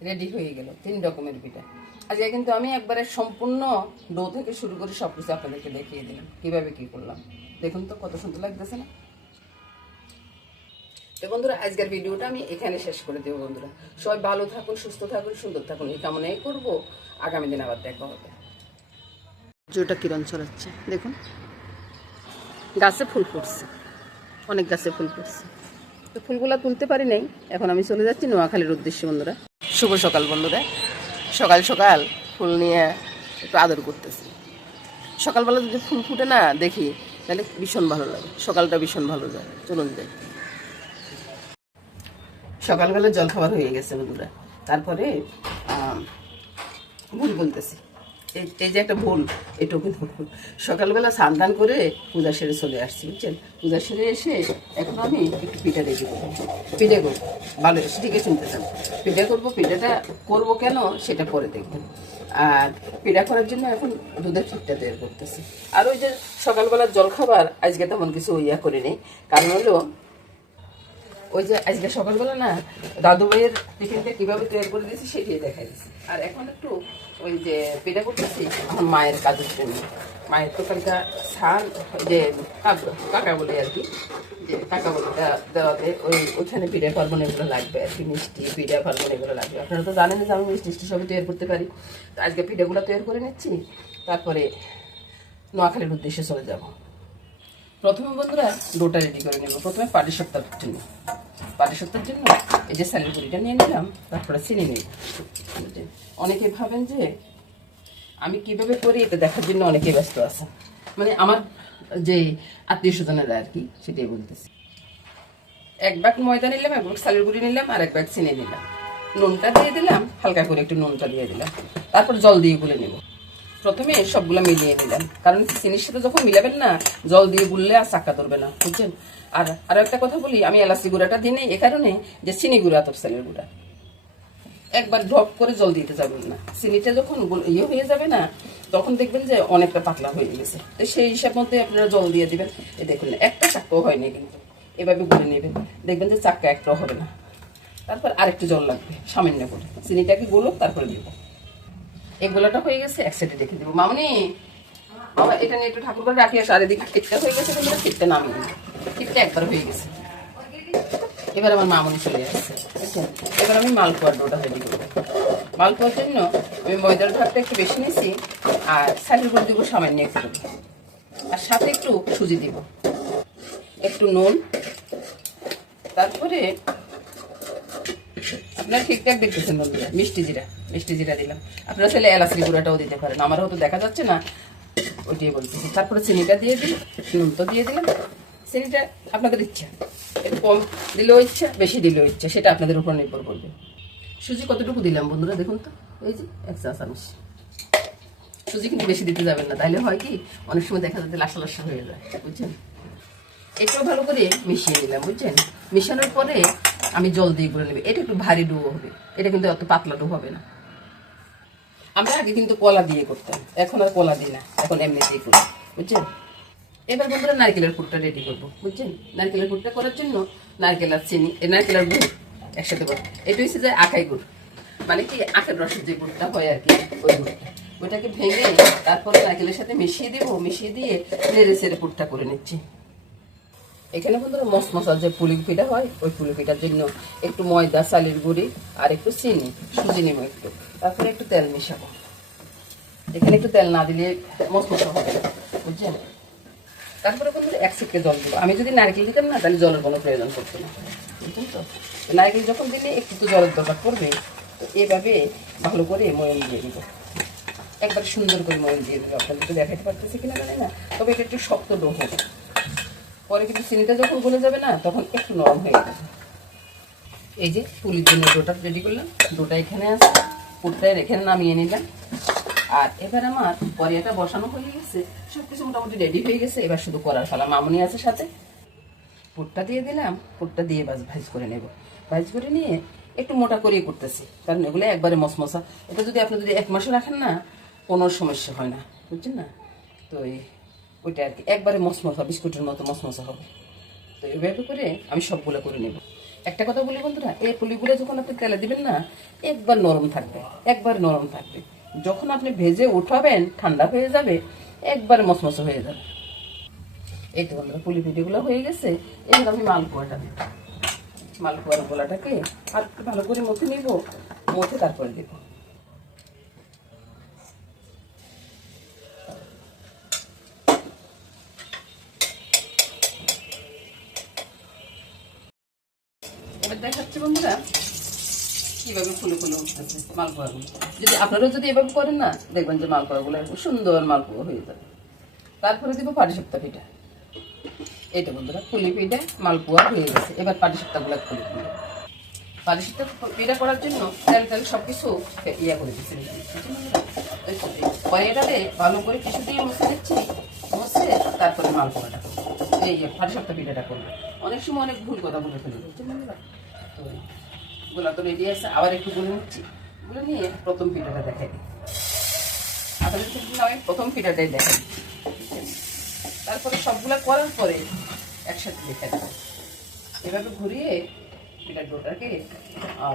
Ready হয়ে গেল 3 রকমের পিঠা। আজকে কিন্তু আমি একবারে সম্পূর্ণ ডো থেকে শুরু করে সব কিছু আপনাদেরকে দেখিয়ে দিলাম কিভাবে কি করলাম। দেখুন তো কত সুন্দর লাগতেছে না। তো বন্ধুরা আজকের ভিডিওটা আমি এখানে শেষ করে দেবো। বন্ধুরা সবাই ভালো থাকুন, সুস্থ থাকুন, সুন্দর থাকুন, এই কামনাই করবো। আগামী দিন আবার দেখা হবে। সূর্যটা কিরণ ছড়াচ্ছে দেখুন, গাছে ফুল ফুটছে, অনেক গাছে ফুল ফুটছে। তো ফুলগুলা তুলতে পারি নাই, এখন আমি চলে যাচ্ছি নোয়াখালীর উদ্দেশ্যে। বন্ধুরা শুভ সকাল। বন্ধুরা সকাল সকাল ফুল নিয়ে একটু আদর করতেছি। সকালবেলা যদি ফুল ফুটে না দেখি তাহলে ভীষণ ভালো লাগে, সকালটা ভীষণ ভালো যায়। চলুন যাই। সকালবেলা জলখাবার হয়ে গেছে বন্ধুরা। তারপরে ভুল বলতেছি, এই যে একটা ভুল, এটুকু ভুল। সকালবেলা স্নান টান করে পূজা সেরে চলে আসছি, বুঝছেন। পূজা সেরে এসে এখন আমি একটু পিঠা রেডি করবো। পিঠে করবো, ভালো ঠিকই শুনতে চান। পিঠা করবো, পিঠাটা করবো কেন সেটা পরে দেখবেন। আর পিঠা করার জন্য এখন দুধের ক্ষীরটা তৈরি করতেছি। আর ওই যে সকালবেলার জলখাবার আজকে তেমন কিছু ইয়া করে নেই, কারণ হলো ওই যে আজকে সকালবেলা না দাদু ভাইয়ের টিফিনটা কিভাবে তৈরি করে দিয়েছি সেটাই দেখাই দিচ্ছি। আর এখন একটু ওই যে পিঠা করতেছি আমার মায়ের কাজের জন্য। মায়ের তো কালকা ছান যে কাকা বলে আর কি, যে কাকা বলে দেওয়াতে ওইখানে পিঠা পার্বণ এগুলো লাগবে আর কি, মিষ্টি পিঠা পার্বণ এগুলো লাগবে। আপনারা তো জানেন যে আমি মিষ্টি সবই তৈরি করতে পারি। তো আজকে পিঠাগুলো তৈরি করে নিচ্ছি, তারপরে নোয়াখালীর উদ্দেশ্যে চলে যাব। প্রথমে বন্ধুরা ডোটা রেডি করে নেব। প্রথমে পাটিসাপটার জন্য এই যে চালের গুঁড়িটা নিয়ে নিলাম, তারপরে চিনি নিই। অনেকে ভাবেন যে আমি কিভাবে করি এটা দেখার জন্য অনেকেই ব্যস্ত আছে, মানে আমার যে আত্মীয় স্বজনেরা আর কি, সেটাই বলতেছি। 1 ব্যাগ ময়দা নিলাম, 1 ব্যাগ চালের গুঁড়ি নিলাম, আর 1 ব্যাগ চিনি নিলাম। নুনটা দিয়ে দিলাম, হালকা করে একটু নুনটা দিয়ে দিলাম, তারপর জল দিয়ে গুলে নেব। প্রথমে সবগুলো মিলিয়ে নিলাম, কারণ চিনির সাথে যখন মিলাবেন না জল দিয়ে গুললে আর চাক্কা ধরবে না, বুঝছেন। আর আরো একটা কথা বলি, আমি এলাচি গুঁড়াটা দিই এই কারণে যে চিনি গুঁড়া তফসালের গুঁড়া একবার ড্রপ করে জল দিতে যাবেন না। চিনিটা যখন ইয়ে হয়ে যাবে না তখন দেখবেন যে অনেকটা পাতলা হয়ে গেছে, তো সেই হিসাব মধ্যে আপনারা জল দিয়ে দিবেন। এই দেখুন একটা চাক্কাও হয়নি, কিন্তু এভাবে গুলে নেবেন, দেখবেন যে চাক্কা একটাও হবে না। তারপর আরেকটু জল লাগবে সামান্য করে, চিনিটাকে গুলো তারপরে দিব। এগুলোটা হয়ে গেছে, এক সাইডে রেখে দেবো। মামনি বাবা এটা নিয়ে একটু ঠাকুর করে রাখি, আর এদিকে ক্ষীরটা হয়ে গেছে, কিন্তু ক্ষীরটা নামিয়ে দিই। ক্ষীরটা একবার হয়ে গেছে, এবার আমার মামনি চলে আসছে, বুঝছেন। এবার আমি মালপোয়ার ডোটা তৈরি করবো। মালপোয়ার জন্য আমি ময়দার ভাগটা একটু বেশি নিয়েছি, আর চালের গুঁড়ো দিব সামান্য একটু, আর সাথে একটু সুজি দিব, একটু নুন, তারপরে আপনার ঠিকঠাক দেখতেছেন বন্ধুরা মিষ্টি জিরা দিলাম। আপনারা চাইলে এলাচি গুঁড়াটাও দিতে পারেন, আমার হয়তো দেখা যাচ্ছে না ওইটাই বলতেছি। তারপরে চিনিটা দিয়ে দিই, নুন তো দিয়ে দিলাম। চিনিটা আপনাদের ইচ্ছা, একটু কম দিলেও ইচ্ছা, বেশি দিলেও ইচ্ছা, সেটা আপনাদের উপর নির্ভর করবে। সুজি কতটুকু দিলাম বন্ধুরা দেখুন তো, এই যে 1 চা চামচ। সুজি কিন্তু বেশি দিতে যাবেন না, তাইলে হয় কি অনেক সময় দেখা যাচ্ছে লাসা লাসা হয়ে যায়, বুঝছেন। একটু ভালো করে মিশিয়ে নিলাম, বুঝছেন। মিশানোর পরে আমি জল দিয়ে করে নেবে। এটা একটু ভারী ডো হবে, এটা কিন্তু অত পাতলা ডো হবে না। আমরা আগে কিন্তু কলা দিয়ে করতাম, এখন আর কলা দিই না, এখন এমনিতেই করি, বুঝছেন। এবার বন্ধুরা নারকেলের পুরটা রেডি করবো, বুঝছেন। নারকেলের পুরটা করার জন্য নারকেল আর চিনি, নারকেলের গুড় একসাথে করবো। এটা হচ্ছে যে আখাই গুড়, মানে কি আখের রসের যে গুড়টা হয় আর কি, ওই গুড়টা। ওইটাকে ভেঙে তারপরে নারকেলের সাথে মিশিয়ে দেবো, মিশিয়ে দিয়ে নেড়ে চেড়ে পুরটা করে নিচ্ছি। এখানে বন্ধুরা মশমশার যে পুলি পিঠা হয়, ওই পুলি পিঠার জন্য একটু ময়দা, চালের গুঁড়ি আর একটু চিনি, সুজি নিব একটু, তারপরে একটু তেল মিশাবো। এখানে একটু তেল না দিলে মশমশা হবে না, বুঝছেন। তারপরে বন্ধুরা 1 চিটকে জল দিব। আমি যদি নারকেল দিতাম না তাহলে জলের কোনো প্রয়োজন পড়তো না, বুঝছেন তো। নারকেল যখন দিলে একটু তো জলের দরকার পড়বে, তো এভাবে ভালো করে ময়ন দিয়ে দিব। একবার সুন্দর করে ময়ন দিয়ে দেবো। আপনাদের তো দেখাতে পারতেছি কিনা জানি না, তবে এটা একটু শক্ত ডো হবে। পরে কিন্তু চিনিটা যখন গলে যাবে না তখন একটু নরম হয়ে যাবে। এই যে পুলির জন্য ডোটা রেডি করলাম, ডোটা এখানে আছে, পুরটা এখানে নামিয়ে নিলাম। আর এবার আমার কড়াইটা বসানো হয়ে গেছে, সবকিছু মোটামুটি রেডি হয়ে গেছে। এবার শুধু করার ফালা। মামনি আছে সাথে, পুরটা দিয়ে দিলাম, পুরটা দিয়ে ভাজ করে নেব। ভাজ করে নিয়ে একটু মোটা করেই করতেছি, কারণ এগুলো একবারে মশমশা। এটা যদি আপনি 1 মাসও রাখেন না কোনো সমস্যা হয় না, বুঝছেন না। তো ওইটা আর কি একবারে মশমশা, বিস্কুটের মতো মশমশা হবে। তো এইভাবে করে আমি সবগুলো করে নেব। একটা কথা বলি বন্ধুরা, এই পুলিগুলো যখন আপনি তেলে দিবেন না, একবার নরম থাকবে, একবার নরম থাকবে। যখন আপনি ভেজে উঠাবেন ঠান্ডা হয়ে যাবে, একবার মচমচে হয়ে যাবে। এই তো বন্ধুরা পুলি পিঠেগুলো হয়ে গেছে। এবার আমি মালপোয়াটা দেব। মালপোয়ার গোলাটাকে আর একটু ভালো করে মথে নিব, মথে তারপরে দেব। এবার দেখাচ্ছি বন্ধুরা কিভাবে ফুলে ফুলে উঠতেছে মালপোয়াগুলো। যদি আপনারা যদি এভাবে করেন না, দেখবেন যে মালপোয়াগুলো সুন্দর মালপোয়া হয়ে যাবে। তারপরে দিব পাটিসাপটা পিঠা। এইটা বন্ধুরা পুলি পিঠা মালপোয়া হয়ে গেছে। এবার পাটিসাপটাগুলো খুলে খুলে পাটিসাপটা পিঠা করার জন্য তেল সবকিছু ইয়া করে দিচ্ছি। কড়াইটাতে ভালো করে কিছু দিয়ে মুছে দিচ্ছি, মুছে তারপরে মালপোয়াটা এই পাটিসাপটা পিঠাটা করবো। অনেক সময় অনেক ভুল কথা বলে ফেলে বুঝছেন বন্ধুরা। তো গোলা তো রেডি আছে, আবার একটু গুলে নিচ্ছি। গুলে নিয়ে প্রথম পিঠাটা দেখাই দিই আপনাদের কিন্তু আমি প্রথম পিঠাটাই দেখাই। তারপরে সবগুলা করার পরে একসাথে দেখা দেবো। এভাবে ঘুরিয়ে পিঠার ডোটাকে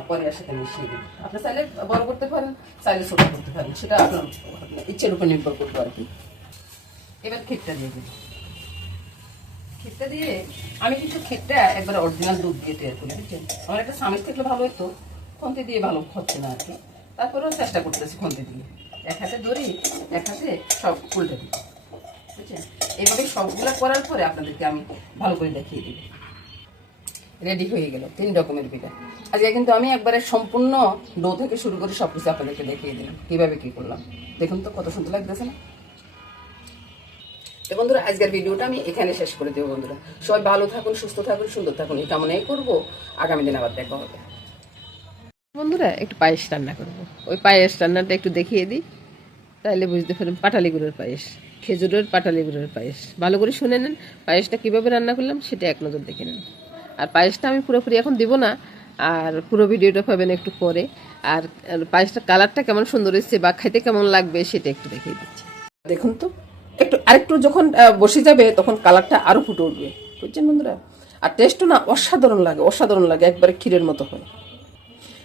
পরের সাথে মিশিয়ে দিন। আপনি চাইলে বড় করতে পারেন, চাইলে ছোট করতে পারেন, সেটা আপনার ইচ্ছের উপর নির্ভর করতে আর কি। এবার ক্ষীরটা দিয়ে দিন। ক্ষীরটা দিয়ে আমি কিন্তু ক্ষীরটা একবার অরিজিনাল দুধ দিয়ে তৈরি করি, বুঝছেন। আমার একটা চামচ থাকলে ভালো হতো, খন্তি দিয়ে ভালো হচ্ছে না আর কি। তারপরেও চেষ্টা করতেছি খন্তি দিয়ে। এক হাতে ধরি, এক হাতে সব উল্টে দিই, বুঝছেন। এইভাবে সবগুলা করার পরে আপনাদেরকে আমি ভালো করে দেখিয়ে দিই। রেডি হয়ে গেল 3 রকমের পিঠা। আজকে কিন্তু আমি একবারে সম্পূর্ণ ডো থেকে শুরু করে সবকিছু আপনাদেরকে দেখিয়ে দিলাম কিভাবে কি করলাম। দেখুন তো কত সুন্দর লাগতেছে না। তো বন্ধুরা আজকের ভিডিওটা আমি এখানে শেষ করে দেবো। বন্ধুরা সবাই ভালো থাকুন, সুস্থ থাকুন, সুন্দর থাকুন, এই কামনাই করবো। আগামী দিন আবার দেখা হবে। বন্ধুরা একটু পায়েস রান্না করবো, ওই পায়েস রান্নাটা একটু দেখিয়ে দিই, তাহলে বুঝতে পারেন। পাটালি গুঁড়োর পায়েস, খেজুরের পাটালি গুঁড়োর পায়েস। ভালো করে শুনে নেন পায়েসটা কীভাবে রান্না করলাম, সেটা এক নজর দেখে নেন। আর পায়েসটা আমি পুরোপুরি এখন দিব না, আর পুরো ভিডিওটা পাবেন একটু পরে। আর পায়েসটার কালারটা কেমন সুন্দর এসেছে বা খাইতে কেমন লাগবে সেটা একটু দেখিয়ে দিচ্ছি। দেখুন তো একটু আরেকটু যখন বসে যাবে তখন কালারটা আরও ফুটে উঠবে, বুঝছেন বন্ধুরা। আর টেস্টও না অসাধারণ লাগে, অসাধারণ লাগে, একবারে ক্ষীরের মতো হয়।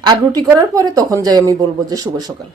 আর রুটি করার পরে তখন যাই আমি বলবো যে শুভ সকাল।